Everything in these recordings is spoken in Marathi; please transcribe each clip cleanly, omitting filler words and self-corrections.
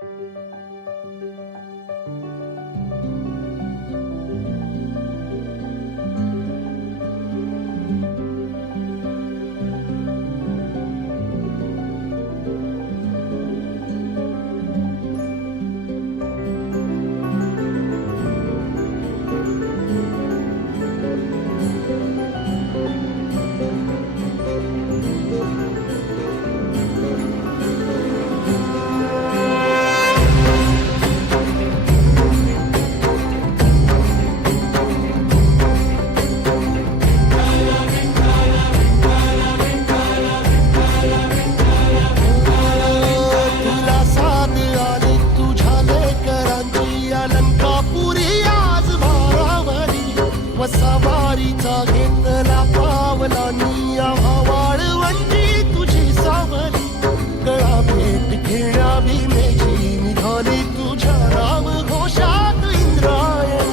तुला साथ आली तुझ्या लेकरांची अलंकापुरी आज भारावरी वसावारीचा घेतला पावलांनी वाळवंटी तुझी सावली गळा भेट घेण्या भीमेची निघाली तुझ्या राम घोषात इंद्रायणी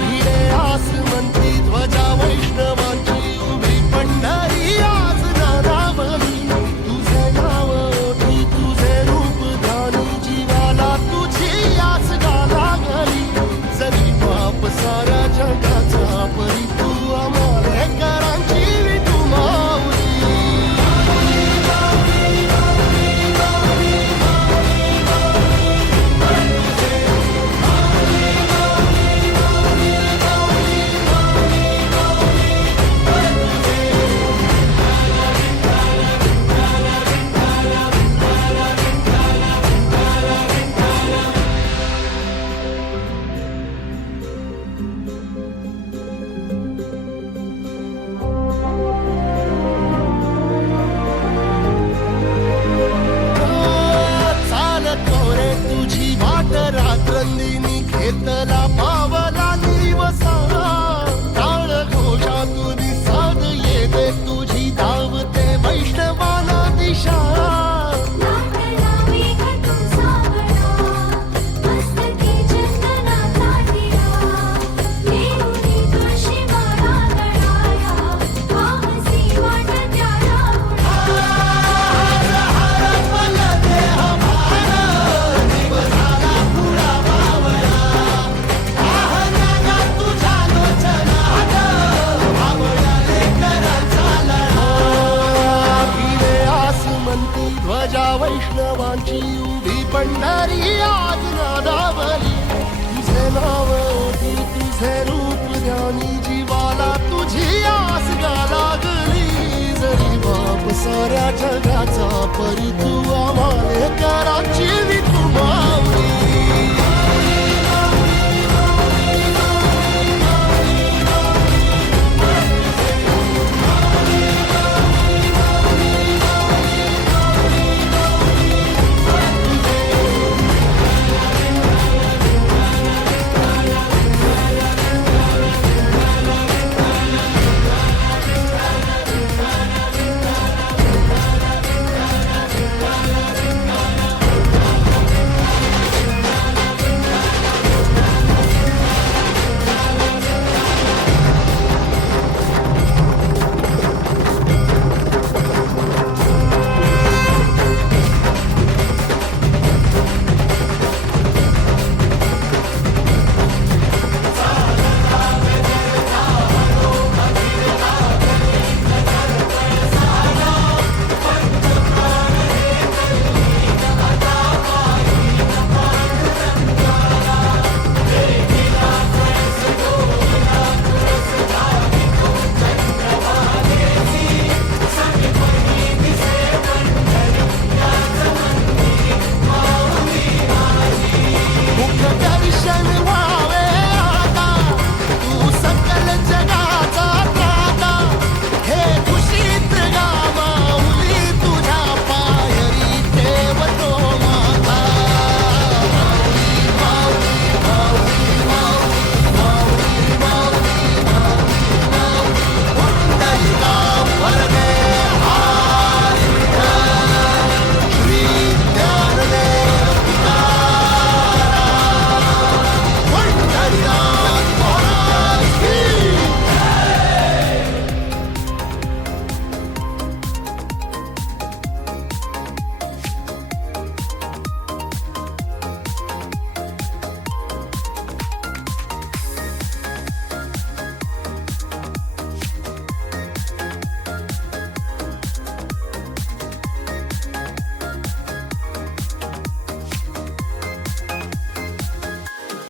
भिडे आसमंती ध्वजा वैष्णवांची उभी पंढरी आज नादावली तुझे नाव ओठी तुझे रूप ध्यानी जीवाला तुझी आस गाला गली जरी बाप साऱ्या जगाचा परी तू आम्हाला करांची विठू माऊली चालतो रे तुझी वाट रात्रंदिनी घेतला पावला दिवसा टाळ घोषा तुझी साध येते तुझी धावते वैष्णवाला दिशा भिडे आसमंती ध्वजा वैष्णवांची उभी पंढरी आज नादा